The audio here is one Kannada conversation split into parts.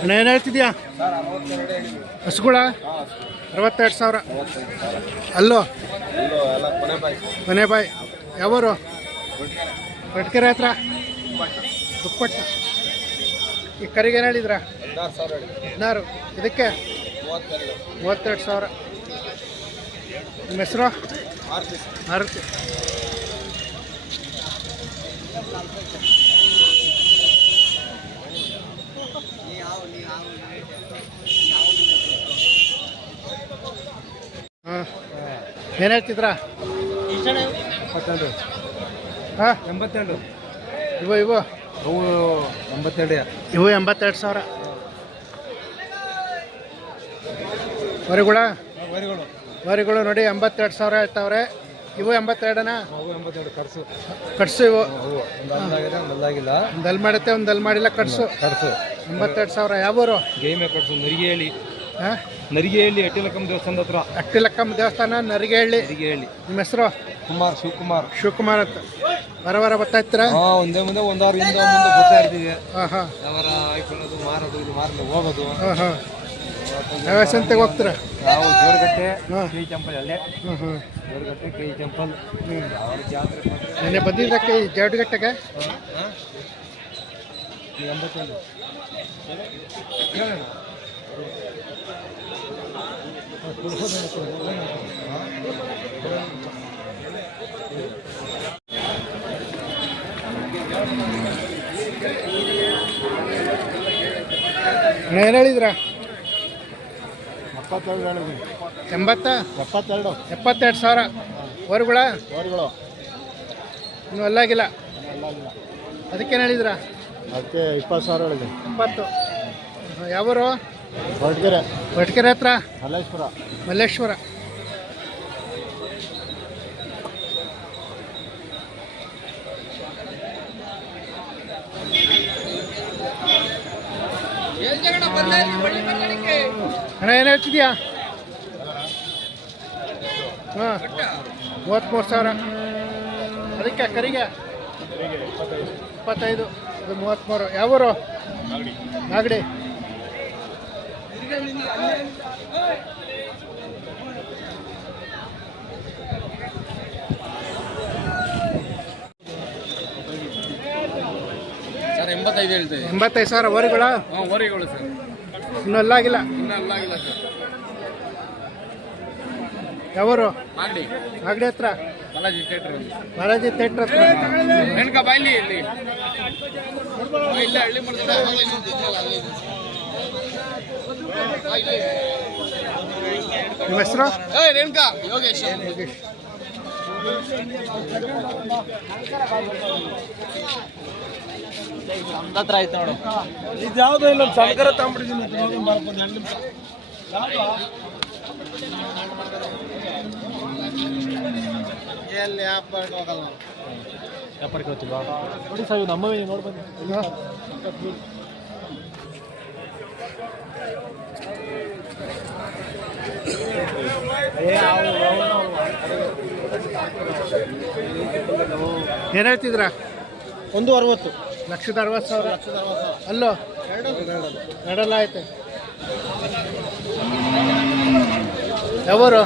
ಅಣ್ಣ, ಏನು ಹೇಳ್ತಿದ್ಯಾ? ಹಸುಗಳ? ಅರವತ್ತೆರಡು ಸಾವಿರ. ಅಲ್ಲೋ? ಮನೆ ಬಾಯ್. ಯಾವರು? ಕೊಟ್ಕೆರೆ ಹತ್ರ? ದುಪ್ಪಟ್ಟ. ಈ ಕರಿಗೆ ಏನು ಹೇಳಿದ್ರ? ಹದಿನಾರು. ಇದಕ್ಕೆ? ಮೂವತ್ತೆರಡು ಸಾವಿರ. ನಿಮ್ಮ ಹೆಸರು? ಆರತಿ ಹಾಂ ಏನು ಹೇಳ್ತಿದ್ರಾ? ಇಪ್ಪತ್ತೆರಡು ಹಾಂ? ಎಂಬತ್ತೆರಡು ಇವು ಇವು. ಅವು ಎಂಬತ್ತೆರಡು ಇವು ಎಂಬತ್ತೆರಡು ಸಾವಿರ. ವರಿಗಳ? ವರಿಗಳು. ವರಿಗಳು ನೋಡಿ ಎಂಬತ್ತೆರಡು ಸಾವಿರ ಹೇಳ್ತಾವ್ರೆ. ಇವು ಎಂಬತ್ತೆರಡನಾ ಎಂಬತ್ತೆರಡು ಕಟ್ಸು ಕಟ್ಸು ಇವು. ಅವು. ಒಂದು ಅಲ್ಲಿ ಮಾಡುತ್ತೆ ಒಂದು ಅಲ್ಲಿ ಮಾಡಿಲ್ಲ ಕಟ್ಸು. ಕಟ್ಸು. ಎಂಬತ್ತೆರಡು ಸಾವಿರ. ಯಾವೂರು? ಗೇಮೆ ಕಟ್ಸು ಮುರಿಗೇಳಿ ನರಿಗೆಹಳ್ಳಿ ಅಟ್ಟಿಲಕ್ಕಮ್ಮ ದೇವಸ್ಥಾನದ ಹತ್ರ. ಅಟ್ಟಿಲಕ್ಕಮ್ಮ ದೇವಸ್ಥಾನ ನರಿಗೇಹಳ್ಳಿ. ನರಿಗೆಹಳ್ಳಿ. ನಿಮ್ಮ ಹೆಸರು? ಕುಮಾರ್ ಶಿವಕುಮಾರ್. ಶಿವಕುಮಾರ್ ಅಂತ. ಬರ ಬರ ಬರ್ತಾ ಇರ್ತೀರಾ ಹಾ ಒಂದೇ ಮುಂದೆ ಒಂದಾರು ಹಿಂದೆ ಮುಂದೆ ಬರ್ತಾ ಇರ್ತೀವಿ ಹಾಂ. ಹಾಂ ಅವರ ಹಾಕೊಳ್ಳೋದು ಮಾರೋದು ಇದು ಮಾರಲು ಹೋಗೋದು. ಹಾಂ ಹಾಂ. ಯಾವ ಸಂತೆಗೆ ಹೋಗ್ತೀರಾ? ನಾವು ಜೋರಗಟ್ಟೆ ಕೈ ಚಂಪಲ್ ಅಲ್ಲೇ. ಹ್ಞೂ ಹ್ಞೂ ಜೋರಗಟ್ಟೆ ಕೈ ಚಂಪಲ್ ಅವ್ರ ಜಾತ್ರೆ ಬಂದ್ರೆ ನೆನ್ನೆ ಬಂದಿದ್ದಕ್ಕೆ ಈ? ಈ ಎಂಬತ್ತೊಂದು. ಏನು ಹೇಳಿದ್ರ? ಎಪ್ಪತ್ತೆರಡು ಹೇಳಿದ್ವಿ. ಎಂಬತ್ತ? ಎಪ್ಪತ್ತೆರಡು. ಎಪ್ಪತ್ತೆರಡು ಸಾವಿರ. ವರುಗಳ ಓರಿಗಳು ಇನ್ನೂ ಅಲ್ಲಾಗಿಲ್ಲ. ಅದಕ್ಕೇನು ಹೇಳಿದ್ರ? ಅದಕ್ಕೆ ಇಪ್ಪತ್ತು ಸಾವಿರ ಹೇಳಿದ್ರು ಇಪ್ಪತ್ತು. ಯಾವರು ಹೊರಟ್ಗೆರೆ ಹೊಟ್ಕೆರೆ ಹತ್ರ? ಮಲ್ಲೇಶ್ವರ. ಮಲ್ಲೇಶ್ವರ. ಅಣ್ಣ ಏನು ಹೇಳ್ತಿದ್ಯಾ? ಹಾಂ ಮೂವತ್ತ್ಮೂರು ಸಾವಿರ. ಅದಕ್ಕೆ ಕರಿಗೆ? ಇಪ್ಪತ್ತೈದು. ಇದು ಮೂವತ್ತ್ಮೂರು ಯಾವೂರು ನಾಗಡಿ ಎಂಬತ್ತೈದು ಹೇಳ್ತೇವೆ. ಎಂಬತ್ತೈದು ಸಾವಿರ ವರಿಗಳ ಹಾಂ ಸರ್. ಇನ್ನೂ ಅಲ್ಲಾಗಿಲ್ಲ? ಇನ್ನೂ ಅಲ್ಲಾಗಿಲ್ಲ ಸರ್. ಯಾವರು? ಮಾಡಿ ನಾಗಡಿ ಹತ್ರ? ಬಾಲಾಜಿ ಥಿಯೇಟ್ರ್ ಬಾಲಾಜಿ ಥಿಯೇಟ್ರ್ ಹತ್ರ? ಬಾಯ್ಲಿ ಇಲ್ಲಿ. ಇಲ್ಲ ಹಳ್ಳಿ ನಿಮ್ಮ ಹೆಸರು? ರೇಣುಕಾ. ಯೋಗೇಶ್. ಯೋಗೇಶ್ ಹತ್ರ ಆಯ್ತು ನೋಡು ಇದು ಯಾವುದೋ ಇಲ್ಲ ಸಲಕರ ತಗೊಂಡ್ಬಿಟ್ಟಿದ್ದೀನಿ ಬರ್ಬೋದು ಎರಡು ನಿಮಿಷ. ಎಲ್ಲಿ ಹೋಗಲ್ಲ. ವ್ಯಾಪಾರಕ್ಕೆ ನೋಡಿ ಸರ್ ಇವು ನಮ್ಮವೇ ನೋಡಿ ಬನ್ನಿ. ಏನು ಹೇಳ್ತಿದ್ರ? ಒಂದು ಅರವತ್ತು. ಲಕ್ಷದ ಅರವತ್ತು ಸಾವಿರ. ಲಕ್ಷದ ಅರವತ್ತು ಅಲ್ಲೋ? ನಡಲ್ಲ ಆಯ್ತು. ಐತೆ ಯಾವರು?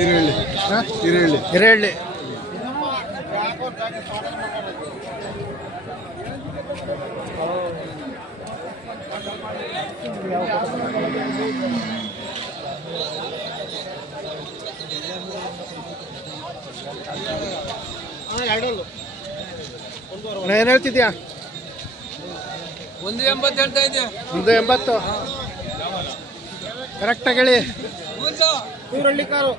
ಈರುಳ್ಳಿ ಹಾಂ? ಈರುಳ್ಳಿ ಹಿರೇಹಳ್ಳಿ. ಎರಡಲ್ಲು ಏನು ಹೇಳ್ತಿದ್ಯಾ? ಒಂದು ಎಂಬತ್ತು ಹೇಳ್ತಾ ಇದ್ದೆ. ಒಂದು ಎಂಬತ್ತು. ಕರೆಕ್ಟಾಗಿ ಹೇಳಿ. ಕಾರು.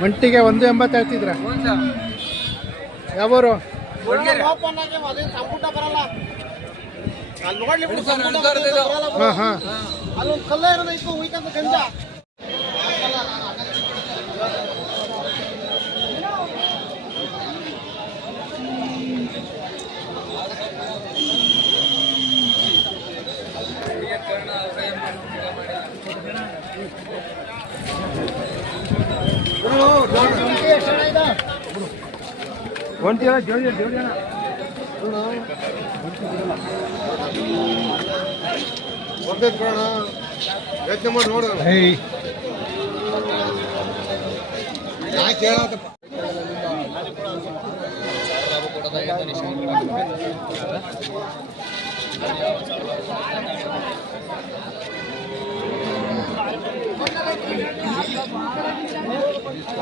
ಮಂಟಿಗೆ ಒಂದು ಎಂಬತ್ತು ಹೇಳ್ತಿದ್ರ? ಯಾವರು? ಓಪನ್ ಆಗಿ ಅದೇ ಸಂಪುಟ ಬರಲ್ಲ. ಹಾಂ ಹಾಂ. ಒಂಟಿಯಲ್ಲ ಜೋಡಿ ಜೋಡಿ ಬರ್ಬೇಕು ಬೇಡ ಯೋಚನೆ ಮಾಡಿ ನೋಡೋಣ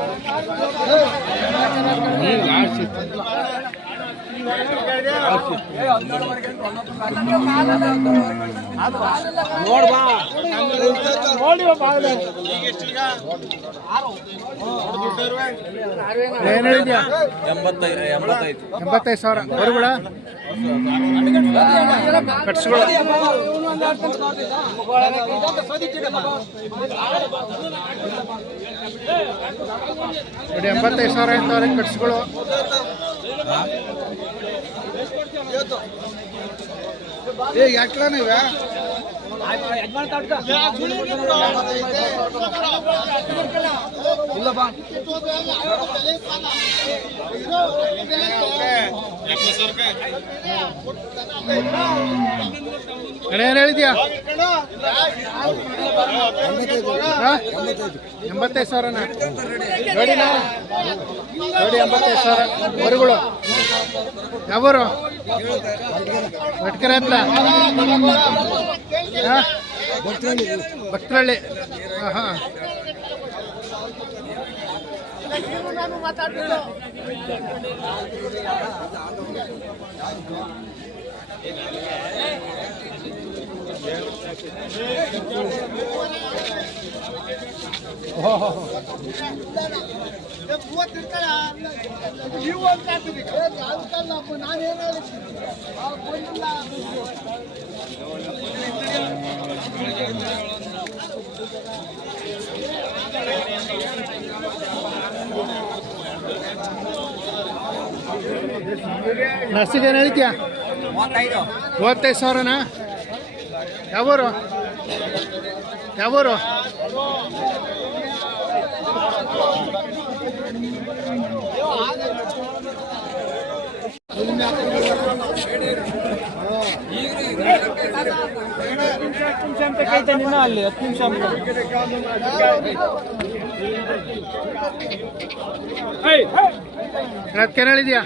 ನಾ ಕೇಳತ್ತಪ್ಪ ಏನು ಹೇಳಿದ್ಯಾ ಎಂಬತ್ತೈದು ಎಂಬತ್ತೈದು ಎಂಬತ್ತೈದು ಸಾವಿರ. ಬರುಗಳ? ಕಟ್ಸ್ಗಳು. ನೋಡಿ ಎಂಬತ್ತೈದು ಸಾವಿರ ಸಾವಿರ ಕಟ್ಸ್ಗಳು ಏ ಯಾಕೆ ಅಣ್ಣ ಹೇಳಿದ್ಯಾ? ಎಂಬತ್ತೈದು ಸಾವಿರನ? ನೋಡಿನ ನೋಡಿ ಎಂಬತ್ತೈದು ಸಾವಿರ. ಬರುಗಳು ಯಾವರು? ಭಟ್ಕರ? ಭಕ್ತರಳ್ಳಿ ಹಾಂ ಹಾಂ ನೀವು ಅಂತ ನಾನೇನ್. ನರ್ಸಿಗೆ ಏನು ಹೇಳ್ತೀಯಾ ಮೂವತ್ತೈದು ಸಾವಿರನಾ? ಯಾವೂರು? ಯಾವೂರು? ಕೇಳ್ತೇನೆ ನಿನ್ನ ಅಲ್ಲಿ ಹತ್ತು ನಿಮಿಷ ಏನು ಹೇಳಿದ್ಯಾ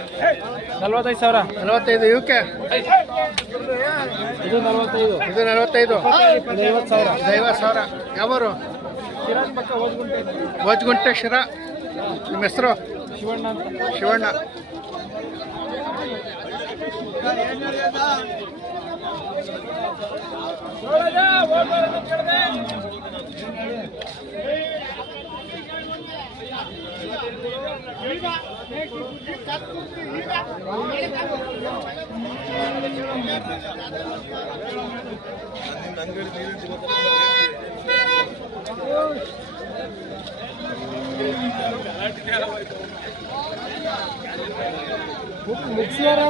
ನಲ್ವತ್ತೈದು ಸಾವಿರ. ನಲವತ್ತೈದು ಇವಕ್ಕೆ ಇದು ನಲ್ವತ್ತೈದು. ಇದು ನಲವತ್ತೈದು? ಐವತ್ತು ಸಾವಿರ. ಐವತ್ತು ಸಾವಿರ. ಯಾವರು? ವಜ್ಗುಂಟೆ ಶಿರ? ನಿಮ್ಮ ಹೆಸರು? ಶಿವಣ್ಣ ಶಿವಣ್ಣ. ಮುಗಿಸ್ಯಾರ